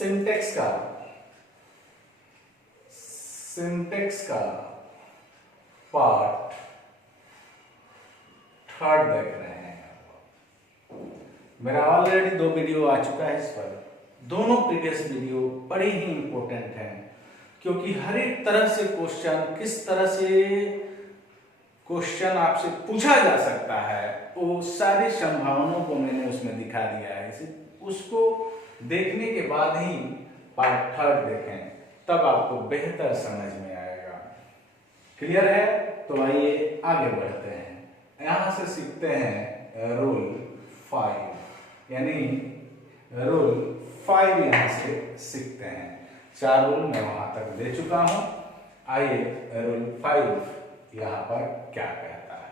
Syntax का part third देख रहे हैं। मेरा ऑलरेडी 2 वीडियो आ चुका है इस पर। दोनों प्रीवियस वीडियो बड़े ही इंपॉर्टेंट हैं, क्योंकि हर एक तरह से क्वेश्चन, किस तरह से क्वेश्चन आपसे पूछा जा सकता है, वो सारी संभावनाओं को मैंने उसमें दिखा दिया है। उसको देखने के बाद ही पार्ट थर्ड देखें, तब आपको बेहतर समझ में आएगा। क्लियर है? तो आइए आगे बढ़ते हैं। यहां से सीखते हैं रूल 5, यानी रूल 5 यहां से सीखते हैं। 4 रूल मैं वहां तक दे चुका हूं। आइए रूल 5 यहां पर क्या कहता है।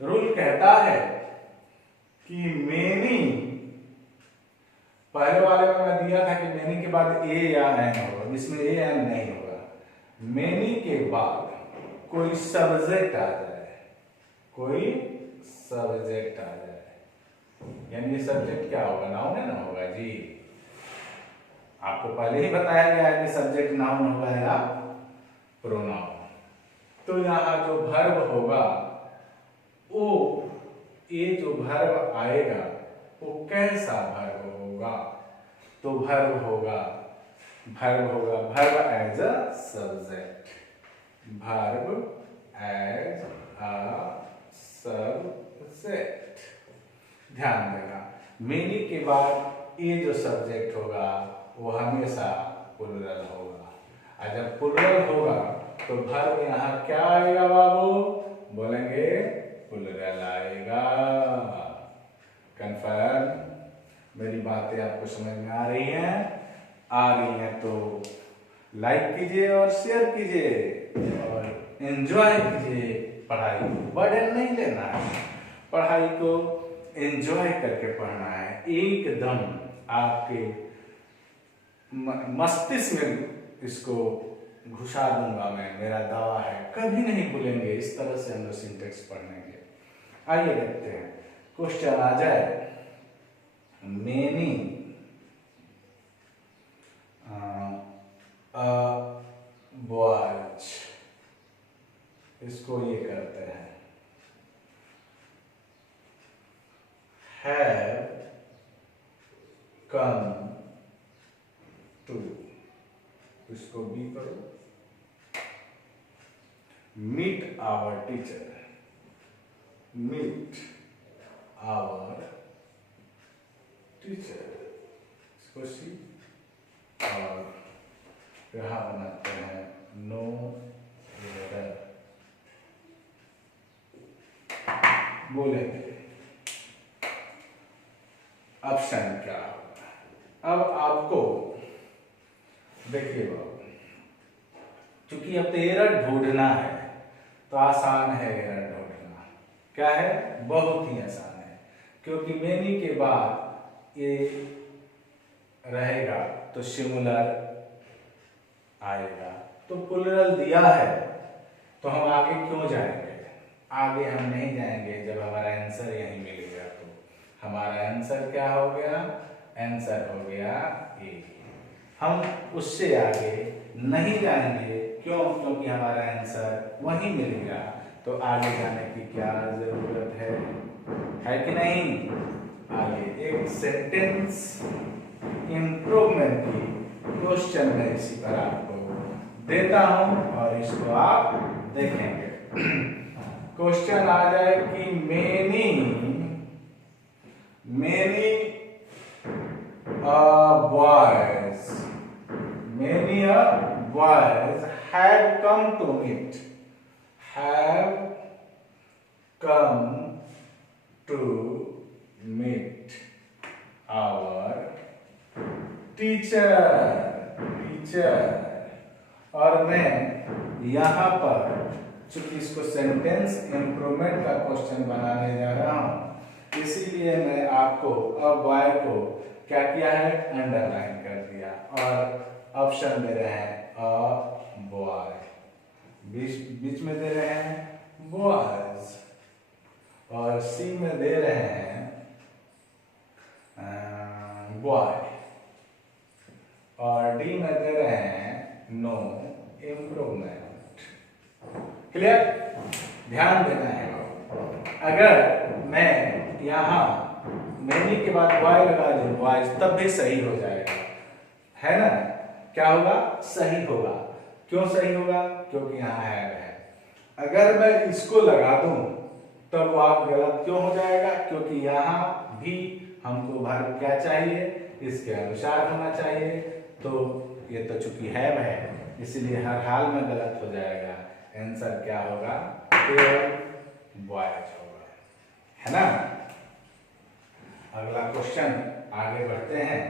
रूल कहता है कि मेनी, पहले वाले में मैं दिया था कि मेनी के बाद ए या एन होगा, इसमें ए एन नहीं होगा। मेनी के बाद कोई सब्जेक्ट आ जाए, कोई सब्जेक्ट आ जाए, यानी सब्जेक्ट क्या होगा? नाउन है ना होगा जी। आपको पहले ही बताया गया है कि सब्जेक्ट नाउन होगा या प्रोनाउन। तो यहाँ जो वर्ब होगा, वो ये जो वर्ब आएगा वो कैसा वर्ब होगा? तो वर्ब होगा verb as a subject, verb as a subject. ध्यान देना, मेनी के बाद ये जो सब्जेक्ट होगा वो हमेशा प्लुरल होगा, और जब प्लुरल होगा तो वर्ब यहाँ क्या आएगा बाबू? बोलेंगे प्लुरल आएगा। कंफर्म? मेरी बातें आपको समझ में आ रही हैं? आ रही हैं तो लाइक कीजिए और शेयर कीजिए और एंजॉय कीजिए। पढ़ाई को बर्डन नहीं लेना है, पढ़ाई को एंजॉय करके पढ़ना है। एकदम आपके मस्तिष्क में इसको घुसा दूंगा मैं, मेरा दावा है। कभी नहीं भूलेंगे, इस तरह से हम लोग सिंटेक्स पढ़ेंगे। आइए देखते हैं, क्वेश्चन आ जाए। मेनी बॉयज, इसको ये करते हैं, have come to, इसको भी करो, meet our teacher, meet our teacher, इसको सी, और यहां बनाते हैं नो एरर। बोलेंगे ऑप्शन क्या होगा? अब आपको देखिए बाबू, चूंकि अब तो एरर ढूंढना है तो आसान है एरर ढूंढना। क्या है? बहुत ही आसान है, क्योंकि मेनी के बाद ये रहेगा तो सिंगुलर आएगा। तो प्लुरल दिया है तो हम आगे क्यों जाएंगे? आगे हम नहीं जाएंगे जब हमारा आंसर यहीं मिल गया। तो हमारा आंसर क्या हो गया? आंसर हो गया ए। हम उससे आगे नहीं जाएंगे, क्यों? क्योंकि हमारा आंसर वहीं मिल गया। तो आगे जाने की क्या जरूरत है कि नहीं? आगे एक सेंटेंस इंप्रूवमेंट की क्वेश्चन में इसी पर आपको देता हूं और इसको आप देखेंगे। क्वेश्चन आ जाए कि many boys had come to meet, have come to meet our teacher। और मैं यहां पर चूंकि इसको सेंटेंस इंप्रूवमेंट का क्वेश्चन बनाने जा रहा हूं, इसीलिए मैं आपको अब बॉय को क्या किया है? अंडरलाइन कर दिया, और ऑप्शन दे रहे हैं अ बॉय, बीच में दे रहे हैं बॉयज, और सी में दे रहे हैं बॉय, डी में दे रहे हैं नो इम्प्रूवमेंट। क्लियर? ध्यान देना है। अगर मैं यहाँ मैनी के बाद वाई लगा दूं वाइज तब भी सही हो जाएगा, है ना? क्या होगा? सही होगा। क्यों सही होगा? क्योंकि यहाँ है। अगर मैं इसको लगा दूं तब वाक्य गलत क्यों हो जाएगा? क्योंकि यहाँ भी हमको वर्ब क्या चाहिए? इसके अनुसार होना चाहिए। तो ये तो चूंकि है इसलिए हर हाल में गलत हो जाएगा। आंसर क्या होगा? बॉयज होगा, है ना? अगला क्वेश्चन आगे बढ़ते हैं।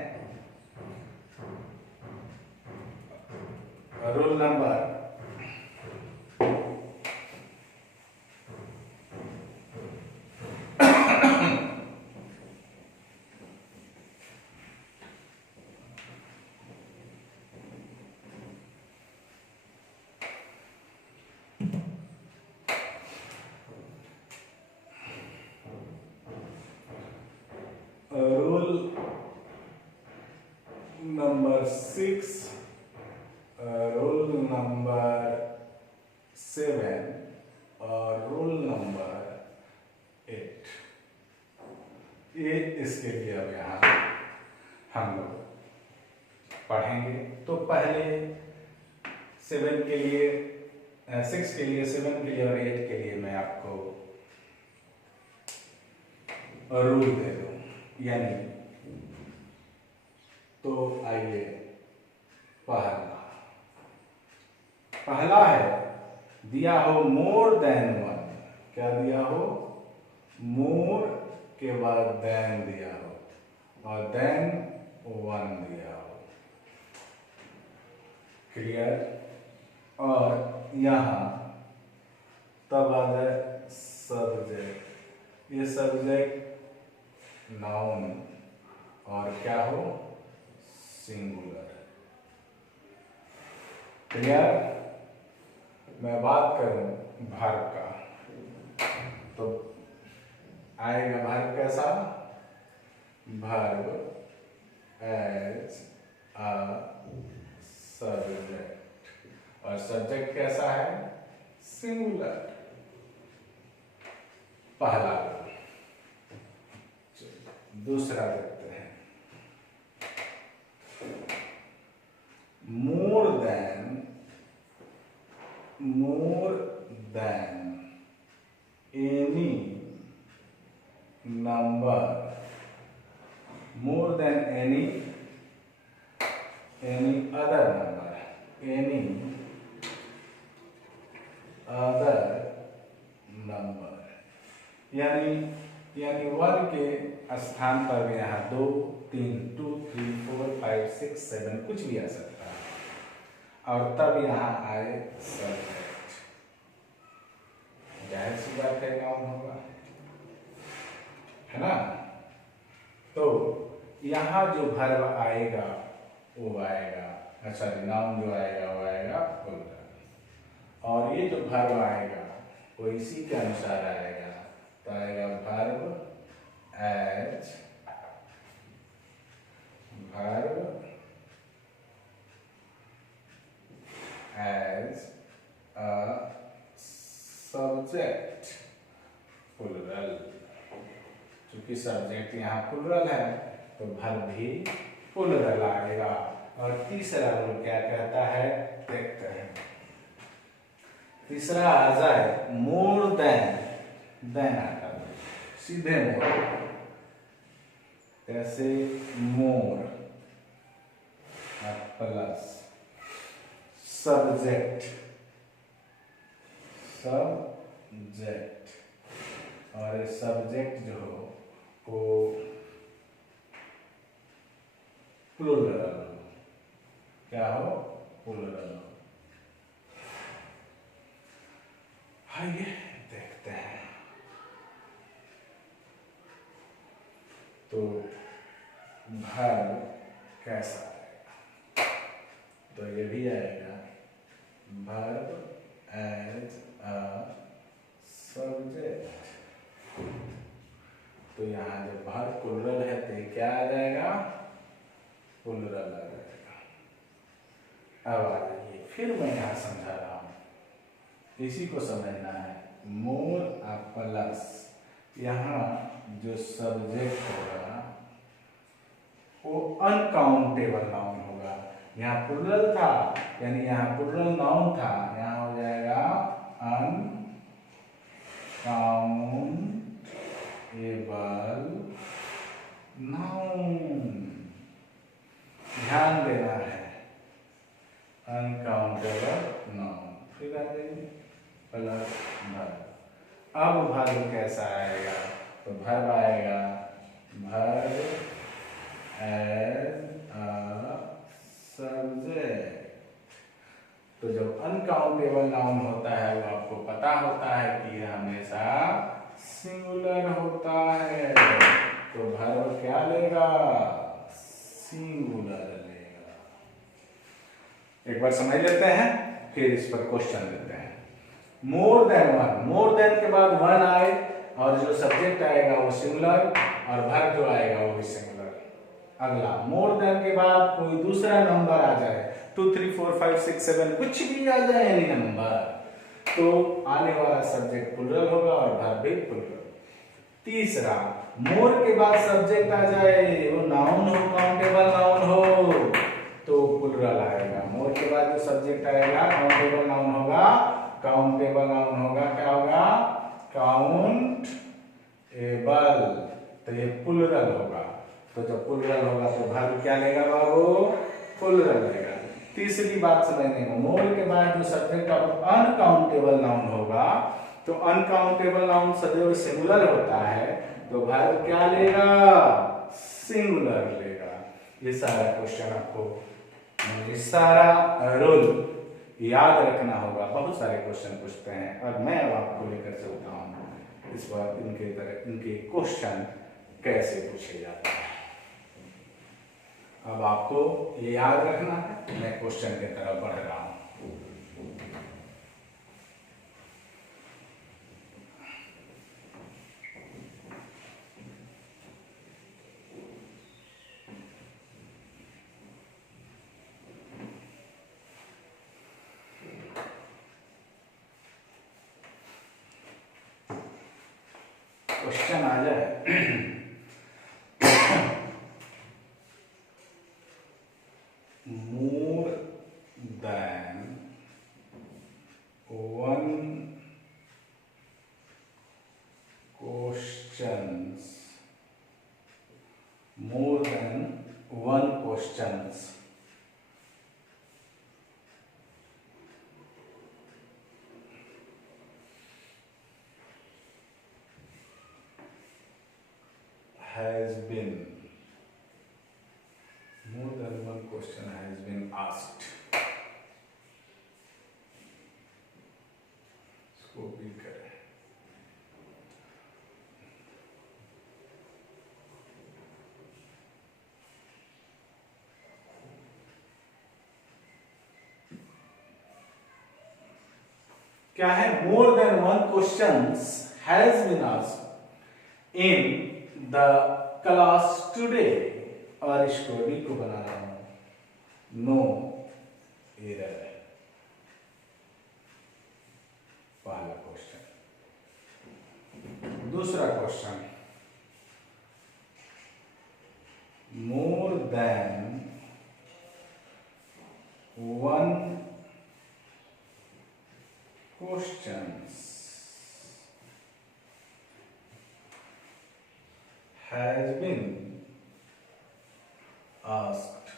Rule number number 6, rule number 7 और रूल नंबर 8। ये इसके लिए अब यहाँ हम लोग पढ़ेंगे। तो पहले 7 के लिए 6 के लिए 7 के लिए और 8 के लिए मैं आपको रूल दे दूं, यानी तो आइए पहला है दिया हो मोर देन वन। क्या दिया हो? मोर के बाद देन दिया हो और देन वन दिया हो। क्लियर? और यहाँ तब आ जाए सब्जेक्ट। ये सब्जेक्ट नाउन और क्या हो? सिंगुलर। क्लियर? मैं बात करूं वर्ब का तो आएगा वर्ब कैसा? Verb as a subject. और सब्जेक्ट कैसा है? सिंगुलर। पहला। दूसरा देखते हैं। More than any number. More than any other number. Any other number यानी वन के स्थान पर भी यहाँ 2, 3, 2, 3, 4, 5, 6, 7 कुछ भी आ सकता है। और तब यहाँ आए सब्जेक्ट। जाहिर सी बात है नाउन होगा, है ना? तो यहाँ जो वर्ब आएगा वो आएगा, अच्छा नाउन जो आएगा वो आएगा प्लूरल। और ये जो वर्ब आएगा वो इसी के अनुसार आएगा। तो आएगा verb as a subject plural. चूंकि सब्जेक्ट यहाँ प्लूरल है तो वर्ब भी प्लूरल आएगा। और तीसरा रूल क्या कहता है देखते हैं। तीसरा आ जाए मोर देन आता है सीधे मोर। कैसे? मोर प्लस सब्जेक्ट और सब्जेक्ट जो हो वो प्लूरल हो। क्या हो? प्लूरल हो। आइए देखते हैं। तो वर्ब कैसा आएगा? तो ये भी आएगा वर्ब एज अ सब्जेक्ट। तो यहाँ जब वर्ब प्लूरल है तो क्या आ जाएगा? प्लूरल आ जाएगा। अब आ जाइए, फिर मैं यहाँ समझा रहा हूँ, इसी को समझना है। मोर प्लस यहाँ जो सब्जेक्ट होगा वो अनकाउंटेबल नाउन होगा। यहाँ प्लूरल था, यानी यहाँ प्लूरल नाउन था, यहाँ हो जाएगा अनकाउंटेबल नाउन। ध्यान देना है, अनकाउंटेबल नाउन। फिर आ जाइए प्लस वर्ब। अब वर्ब कैसा आएगा? तो वर्ब आएगा वर्ब एज अ सब्जेक्ट। तो जब अनकाउंटेबल नाउन होता है वो आपको पता होता है कि यह हमेशा सिंगुलर होता है, तो वर्ब क्या लेगा? सिंगुलर लेगा। एक बार समझ लेते हैं, फिर इस पर क्वेश्चन देते हैं। More than one, more than के बाद वन आए और जो सब्जेक्ट आएगा वो सिंगुलर और वर्ब जो आएगा वो भी सिंगुलर। अगला, मोर देन के बाद कोई दूसरा नंबर आ जाए, 2 3 4 5 6 7 कुछ भी आ जाए एनी नंबर, तो आने वाला सब्जेक्ट प्लूरल होगा और वर्ब भी प्लूरल। तीसरा, मोर के बाद सब्जेक्ट आ जाए, वो नाउन हो, काउंटेबल नाउन हो, तो प्लूरल आएगा। मोर के बाद जो सब्जेक्ट आएगा काउंटेबल नाउन होगा, काउंटेबल नाउन होगा, क्या होगा? काउंटेबल, तो ये प्लूरल होगा। तो जब प्लूरल होगा तो वर्ब क्या लेगा बाबू? प्लूरल लेगा। तीसरी बात समझने को, मोर के बाद जो सब्जेक्ट अनकाउंटेबल नाउन होगा, तो अनकाउंटेबल नाउन सदैव सिंगुलर होता है, तो वर्ब क्या लेगा? सिंगुलर लेगा। ये सारा क्वेश्चन आपको, ये सारा रूल याद रखना होगा। बहुत सारे क्वेश्चन पूछते हैं और मैं अब आपको लेकर चलता हूँ इस बार इनके क्वेश्चन कैसे पूछे जाते हैं। अब आपको ये याद रखना है, मैं क्वेश्चन की तरफ बढ़ रहा हूँ। क्वेश्चन आ जाए, मोर than one questions, more than one questions has been, more than one question has been asked. इसको भी करें। क्या है? More than one questions has been asked in the class today, और इसको डी को बना रहा हूं नो एरर। पहला क्वेश्चन। दूसरा question, more than one questions has been asked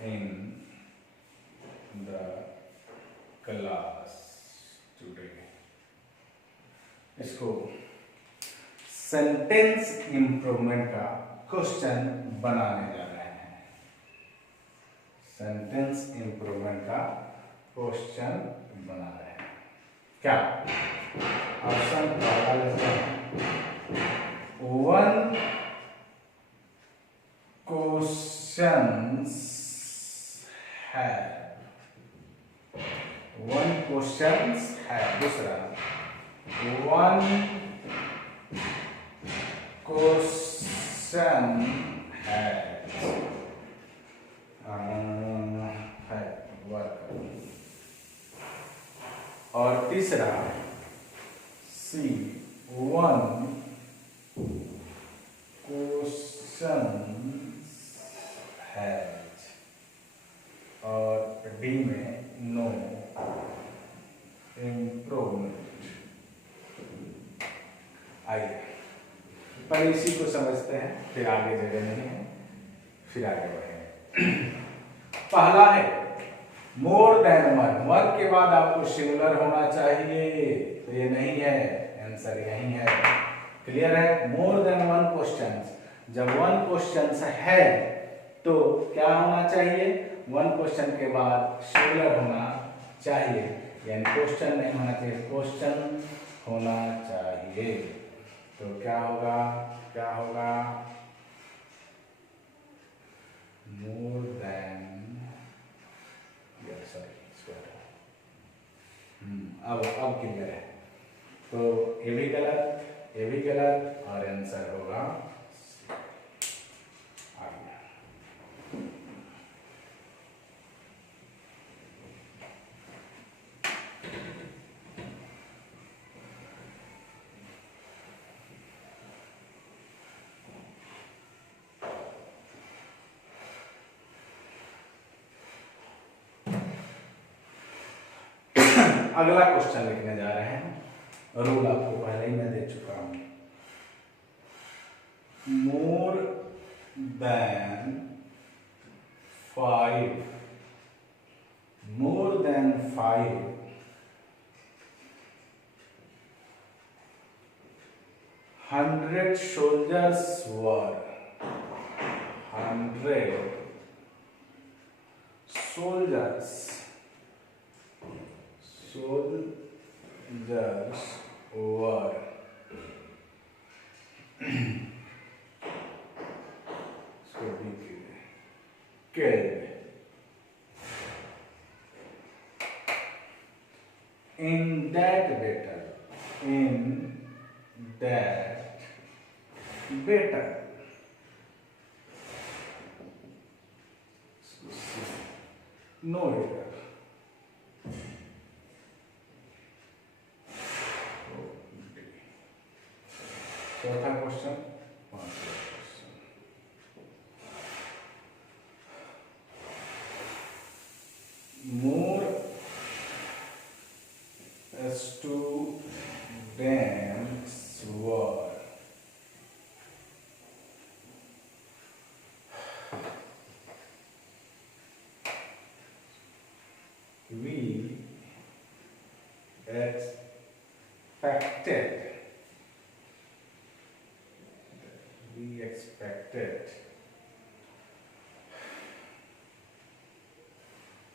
in the class today। इसको सेंटेंस इंप्रूवमेंट का क्वेश्चन बनाने जा रहे हैं। सेंटेंस इंप्रूवमेंट का क्वेश्चन बना रहे हैं। क्या ऑप्शन पहला लेते हैं, one questions have, one questions have। दूसरा, one question has, तीसरा सी 1 क्वेश्चन हैज, और डी में नो इम्प्रूवमेंट। आइए पर इसी को समझते हैं, फिर आगे जगह नहीं है, फिर आगे बढ़े। पहला है मोर देन वन, वन के बाद आपको सिंगुलर होना चाहिए, तो ये नहीं है, आंसर यही है। क्लियर है? मोर देन वन क्वेश्चन, जब वन क्वेश्चन है तो क्या होना चाहिए, वन क्वेश्चन के बाद सिंगुलर होना चाहिए, यानी क्वेश्चन नहीं होना चाहिए, क्वेश्चन होना चाहिए। तो क्या होगा, क्या होगा, मोर देन, सॉरी, अब क्लियर है। तो ये भी गलत, ये भी गलत, और आंसर होगा आगे। अगला क्वेश्चन लिखने जा रहे हैं, रूल आपको पहले ही मैं दे चुका हूं। More than 5, more than 5 100 soldiers were, 100 soldiers were killed in that battle, in that battle. No error. चौथा क्वेश्चन, पांचवा question, more students were we expected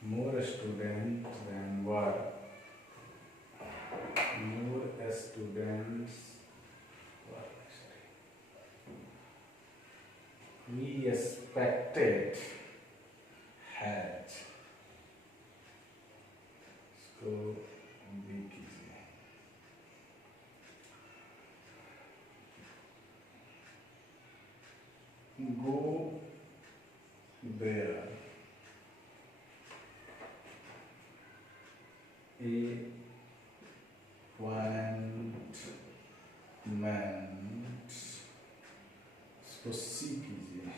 more students than were, more students were, we expected had, इसको B कीजिए। Go there, appointment, इसको सी कीजिए,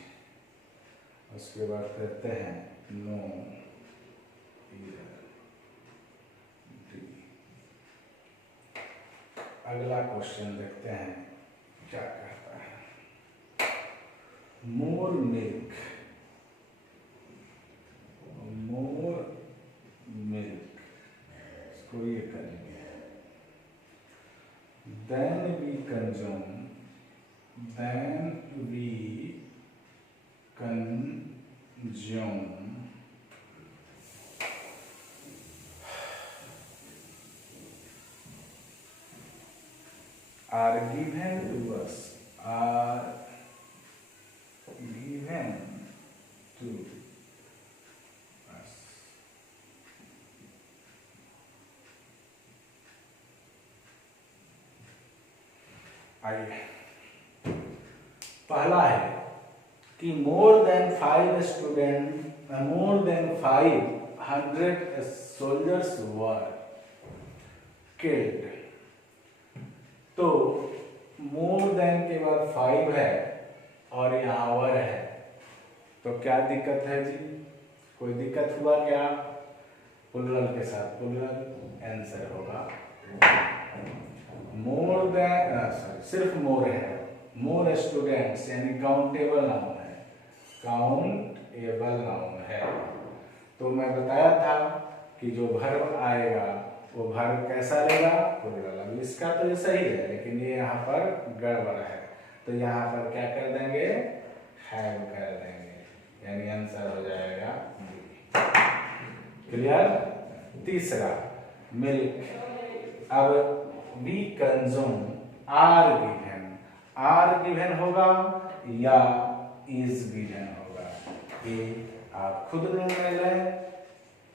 उसके बाद कहते हैं नो ईयर, डी। अगला क्वेश्चन देखते हैं क्या कहता है। मोर मिल्क, मोर मिल्क, इसको ये करेंगे, then we consume, then we consume are given to us, are given to us. आइए, पहला है कि more than 5 student, more than 500 soldiers वर, killed। तो मोर देन के बाद 5 है और यहाँ वर है, तो क्या दिक्कत है जी? कोई दिक्कत हुआ क्या? प्लुरल के साथ प्लुरल, आंसर होगा मोर देन, सिर्फ मोर है, मोर स्टूडेंट्स यानी काउंटेबल नाउन है, काउंटेबल नाउन है। तो मैं बताया था कि जो वर्ब आएगा वो वर्ब कैसा लेगा? प्लुरल। अब इसका तो ये सही है, लेकिन ये यहाँ पर गड़बड़ है, तो यहाँ पर क्या कर देंगे? हैव कर देंगे, यानी आंसर हो जाएगा बी। क्लियर? तीसरा मिल्क। अब we consume are given, are given होगा या इज गिवन होगा, ये आप खुद निर्णय लें,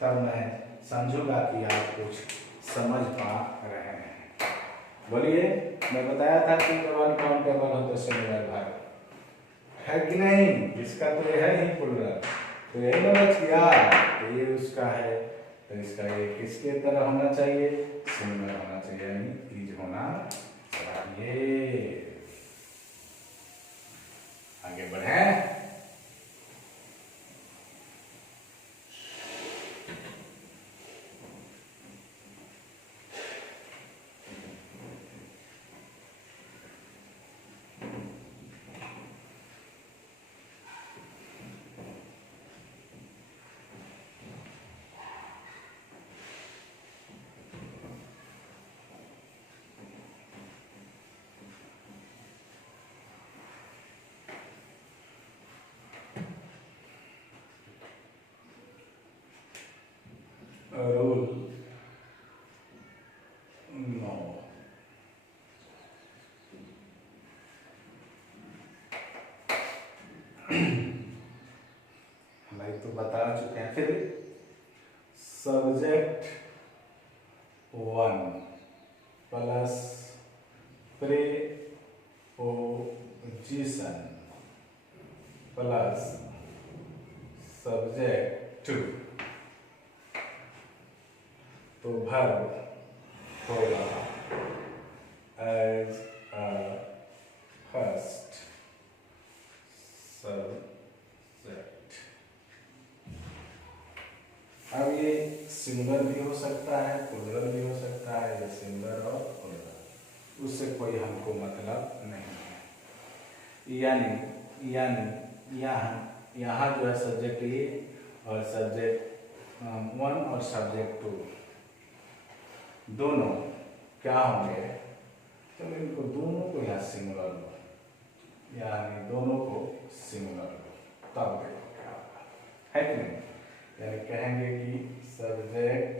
तब मैं समझूंगा कि आप कुछ समझ पा रहे हैं। बोलिए, मैं बताया था कि जब अनकाउंटेबल हो तो सिंगुलर वर्ब है कि नहीं? इसका तो ये है ही प्लुरल, तो यही नोट किया, तो ये उसका है, तो इसका ये किसके तरह होना चाहिए? सिंगुलर होना चाहिए, यानी इज होना चाहिए। आगे बढ़े। रूल 9, भाई तो बता चुके हैं। फिर subject 1 plus preposition plus subject 2, तो वर्ब होगा एज अ फर्स्ट सब्जेक्ट। अब ये सिंगुलर भी हो सकता है, प्लुरल भी हो सकता है, ये सिंगुलर और प्लुरल, उससे कोई हमको मतलब नहीं है। यानी यहाँ जो है सब्जेक्ट ए और सब्जेक्ट 1 और सब्जेक्ट 2 दोनों क्या होंगे? तो इनको दोनों को यहाँ सिंगुलर लो, यानी दोनों को सिंगुलर लो, तब देखो क्या होगा, है कि नहीं? यानी कहेंगे कि सब्जेक्ट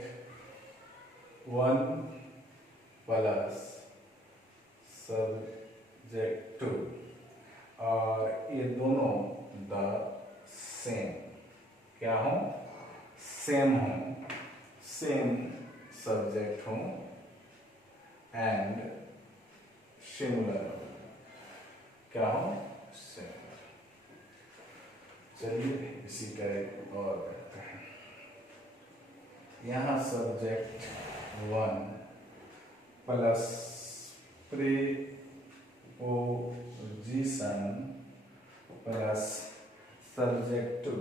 1 प्लस सब्जेक्ट 2, और ये दोनों द सेम क्या हो? सेम हो, सेम सब्जेक्ट हो एंड सिमिलर हो, क्या हो? सिमिलर। चलिए इसी तरह और करते हैं। यहाँ subject 1 plus preposition plus subject 2,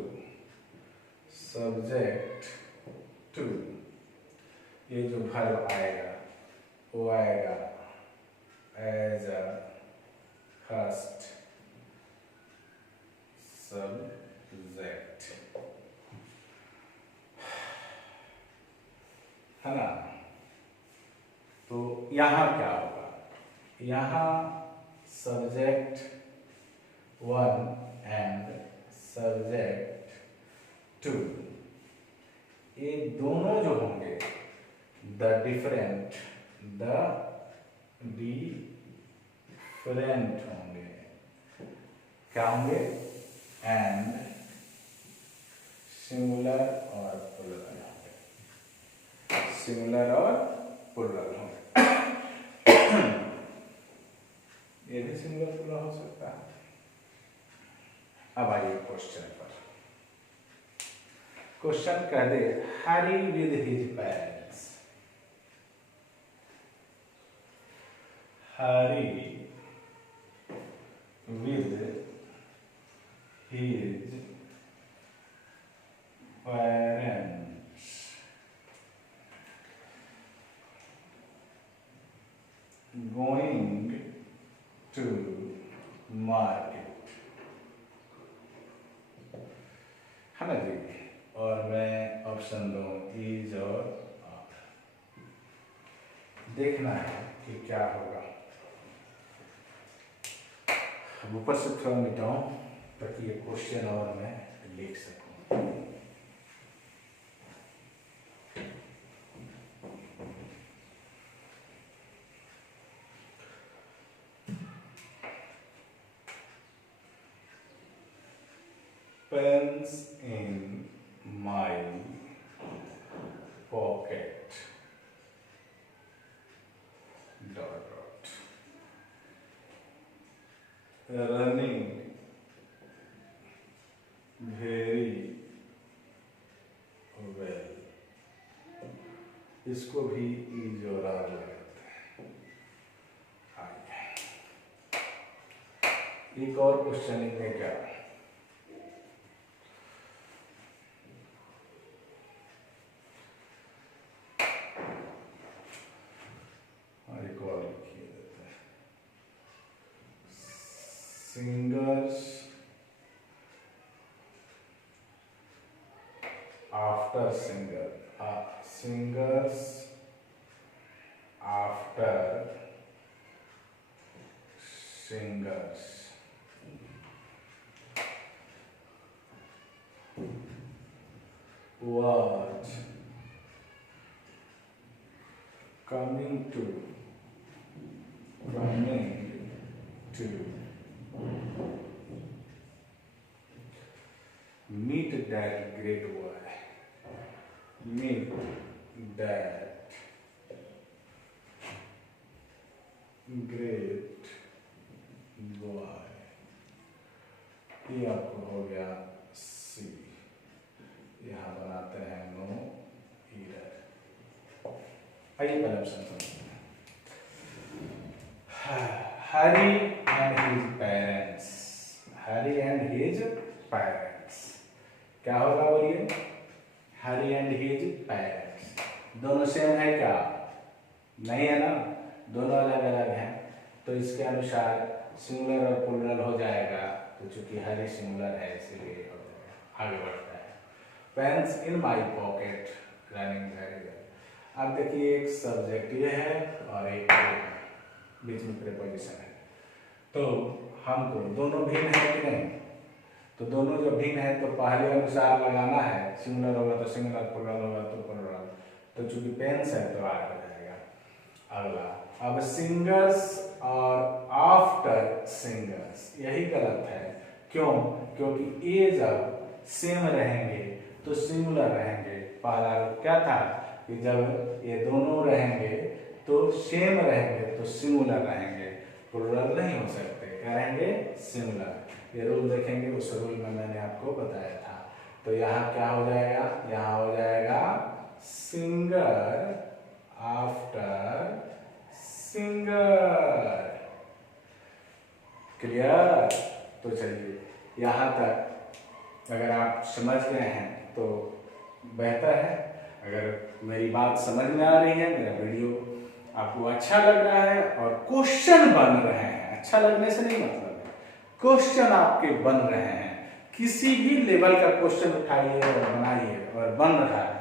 subject 2, ये जो वर्ब आएगा वो आएगा एज अ फर्स्ट सब्जेक्ट, है ना? तो यहाँ क्या होगा? यहाँ सब्जेक्ट 1 एंड सब्जेक्ट 2, ये दोनों जो होंगे द डिफरेंट होंगे, क्या होंगे? एंड सिंगुलर और प्लुरल होंगे, सिंगुलर और प्लुरल होंगे। ये भी सिंगुलर प्लुरल हो सकता है। अब आइए क्वेश्चन पर। क्वेश्चन कह दे Hari with his parents, Hari with his parents going to market, है ना जी। और मैं ऑप्शन दूं इज और आर। देखना है कि क्या होगा। ऊपर से थोड़ा मिटाऊं ताकि ये क्वेश्चन और मैं लिख सकूं। Pens in my pocket. Dot dot. Running very well. इसको भी इज और आर लगाते हैं। आइए एक और क्वेश्चन लिखने का। एक और लिखिए देते हैं। Singers after singer, singers after singers, was coming to meet that great boy, meet that great boy। ये आपको हो गया सी। यहाँ बनाते हैं नो ईयर। आइए पहले ऑप्शन समझते हैं। Harry and his parents, Harry and his parents, क्या होगा बोलिए। Harry and his parents दोनों सेम है क्या? नहीं है ना, दोनों अलग अलग हैं। तो इसके अनुसार सिंगुलर और प्लूरल हो जाएगा। तो चूंकि हरी सिंगुलर है इसलिए आगे बढ़ता है। Pens in my pocket running very well. अब देखिए एक सब्जेक्ट ये है और एक बीच में प्रीपोजिशन है। तो हमको दोनों भिन्न है कि नहीं? तो दोनों जो भिन्न है तो पहले अनुसार लगाना है। सिंगुलर होगा तो सिंगुलर, प्लूरल होगा तो प्लूरल। तो चूंकि पेन्स है तो आगे हो जाएगा। अगला अब सिंगर्स और आफ्टर सिंगर्स, यही गलत है। क्यों? क्योंकि ये जब सेम रहेंगे तो सिंगुलर रहेंगे। पहला क्या था कि जब ये दोनों रहेंगे तो सेम रहेंगे तो सिंगुलर रहेंगे, प्लूरल नहीं हो सकते। क्या रहेंगे? सिंगुलर। ये रूल देखेंगे, उस रूल में मैंने आपको बताया था। तो यहाँ क्या हो जाएगा? यहाँ हो जाएगा सिंगर आफ्टर सिंगर। क्लियर? तो चलिए यहाँ तक अगर आप समझ गए हैं तो बेहतर है। अगर मेरी बात समझ में आ रही है, मेरा वीडियो आपको अच्छा लग रहा है और क्वेश्चन बन रहे हैं, अच्छा लगने से नहीं मतलब है, क्वेश्चन आपके बन रहे हैं। किसी भी लेवल का क्वेश्चन उठाइए और बनाइए और बन रहा है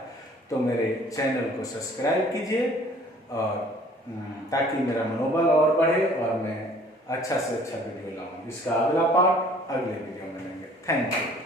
तो मेरे चैनल को सब्सक्राइब कीजिए और ताकि मेरा मनोबल और बढ़े और मैं अच्छा से अच्छा वीडियो लाऊं। इसका अगला पार्ट अगले वीडियो में लेंगे। Thank you.